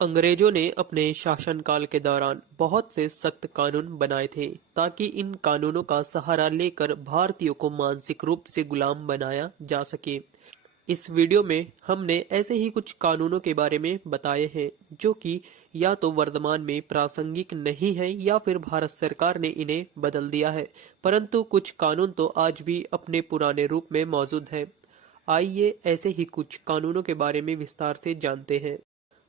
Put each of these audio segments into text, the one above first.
अंग्रेजों ने अपने शासनकाल के दौरान बहुत से सख्त कानून बनाए थे ताकि इन कानूनों का सहारा लेकर भारतीयों को मानसिक रूप से गुलाम बनाया जा सके। इस वीडियो में हमने ऐसे ही कुछ कानूनों के बारे में बताए हैं जो कि या तो वर्तमान में प्रासंगिक नहीं है या फिर भारत सरकार ने इन्हें बदल दिया है, परंतु कुछ कानून तो आज भी अपने पुराने रूप में मौजूद है। आइए ऐसे ही कुछ कानूनों के बारे में विस्तार से जानते हैं।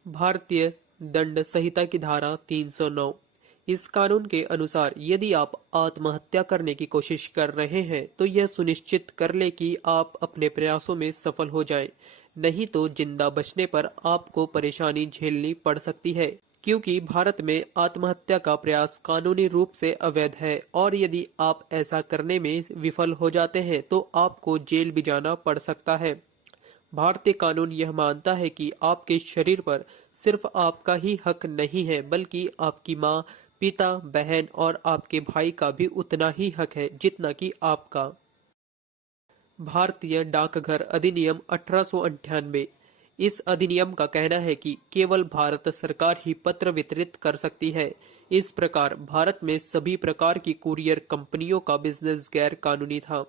भारतीय दंड संहिता की धारा 309। इस कानून के अनुसार यदि आप आत्महत्या करने की कोशिश कर रहे हैं तो यह सुनिश्चित कर ले कि आप अपने प्रयासों में सफल हो जाएं, नहीं तो जिंदा बचने पर आपको परेशानी झेलनी पड़ सकती है, क्योंकि भारत में आत्महत्या का प्रयास कानूनी रूप से अवैध है और यदि आप ऐसा करने में विफल हो जाते हैं तो आपको जेल भी जाना पड़ सकता है। भारतीय कानून यह मानता है कि आपके शरीर पर सिर्फ आपका ही हक नहीं है, बल्कि आपकी माँ, पिता, बहन और आपके भाई का भी उतना ही हक है जितना कि आपका। भारतीय डाकघर अधिनियम 1898। इस अधिनियम का कहना है कि केवल भारत सरकार ही पत्र वितरित कर सकती है। इस प्रकार भारत में सभी प्रकार की कुरियर कंपनियों का बिजनेस गैर कानूनी था।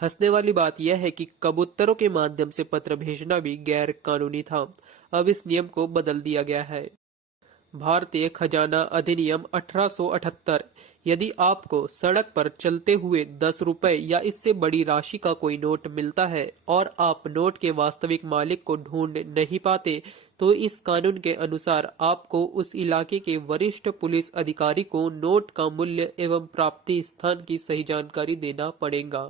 हंसने वाली बात यह है कि कबूतरों के माध्यम से पत्र भेजना भी गैर कानूनी था। अब इस नियम को बदल दिया गया है। भारतीय खजाना अधिनियम 1878। यदि आपको सड़क पर चलते हुए 10 रुपए या इससे बड़ी राशि का कोई नोट मिलता है और आप नोट के वास्तविक मालिक को ढूंढ नहीं पाते, तो इस कानून के अनुसार आपको उस इलाके के वरिष्ठ पुलिस अधिकारी को नोट का मूल्य एवं प्राप्ति स्थान की सही जानकारी देना पड़ेगा।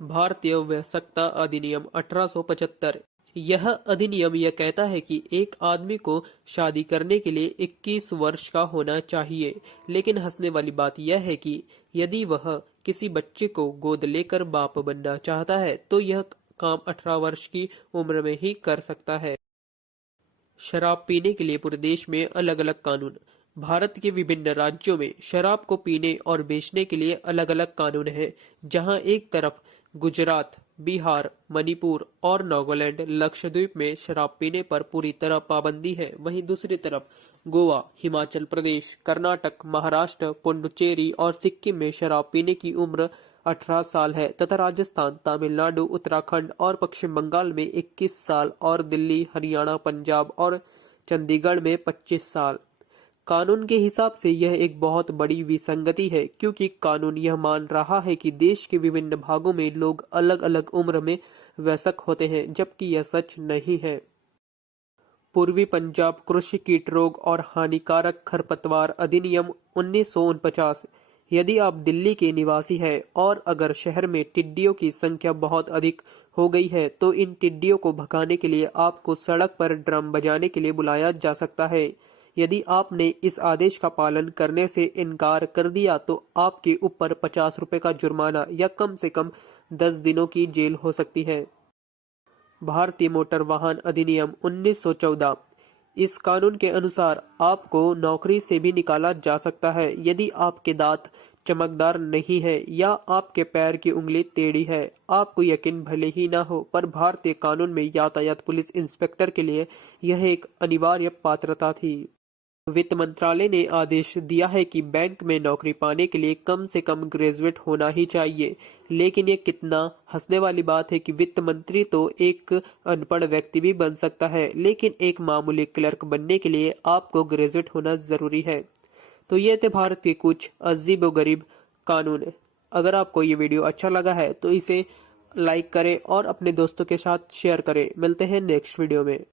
भारतीय वयस्कता अधिनियम 1875। यह अधिनियम यह कहता है कि एक आदमी को शादी करने के लिए 21 वर्ष का होना चाहिए, लेकिन हंसने वाली बात यह है कि यदि वह किसी बच्चे को गोद लेकर बाप बनना चाहता है तो यह काम 18 वर्ष की उम्र में ही कर सकता है। शराब पीने के लिए पूरे देश में अलग अलग कानून। भारत के विभिन्न राज्यों में शराब को पीने और बेचने के लिए अलग अलग कानून हैं, जहां एक तरफ गुजरात, बिहार, मणिपुर और नागालैंड, लक्षद्वीप में शराब पीने पर पूरी तरह पाबंदी है, वहीं दूसरी तरफ गोवा, हिमाचल प्रदेश, कर्नाटक, महाराष्ट्र, पुडुचेरी और सिक्किम में शराब पीने की उम्र 18 साल है तथा राजस्थान, तमिलनाडु, उत्तराखंड और पश्चिम बंगाल में 21 साल और दिल्ली, हरियाणा, पंजाब और चंडीगढ़ में 25 साल। कानून के हिसाब से यह एक बहुत बड़ी विसंगति है, क्योंकि कानून यह मान रहा है कि देश के विभिन्न भागों में लोग अलग अलग उम्र में वयस्क होते हैं, जबकि यह सच नहीं है। पूर्वी पंजाब कृषि कीट रोग और हानिकारक खरपतवार अधिनियम 1949। यदि आप दिल्ली के निवासी हैं और अगर शहर में टिड्डियों की संख्या बहुत अधिक हो गई है तो इन टिड्डियों को भगाने के लिए आपको सड़क पर ड्रम बजाने के लिए बुलाया जा सकता है। यदि आपने इस आदेश का पालन करने से इनकार कर दिया तो आपके ऊपर 50 रुपए का जुर्माना या कम से कम 10 दिनों की जेल हो सकती है। भारतीय मोटर वाहन अधिनियम 1914। इस कानून के अनुसार आपको नौकरी से भी निकाला जा सकता है यदि आपके दांत चमकदार नहीं है या आपके पैर की उंगली टेढ़ी है। आपको यकीन भले ही ना हो, पर भारतीय कानून में यातायात पुलिस इंस्पेक्टर के लिए यह एक अनिवार्य पात्रता थी। वित्त मंत्रालय ने आदेश दिया है कि बैंक में नौकरी पाने के लिए कम से कम ग्रेजुएट होना ही चाहिए, लेकिन ये कितना हंसने वाली बात है कि वित्त मंत्री तो एक अनपढ़ व्यक्ति भी बन सकता है, लेकिन एक मामूली क्लर्क बनने के लिए आपको ग्रेजुएट होना जरूरी है। तो ये थे भारत के कुछ अजीबोगरीब कानून। अगर आपको ये वीडियो अच्छा लगा है तो इसे लाइक करें और अपने दोस्तों के साथ शेयर करें। मिलते हैं नेक्स्ट वीडियो में।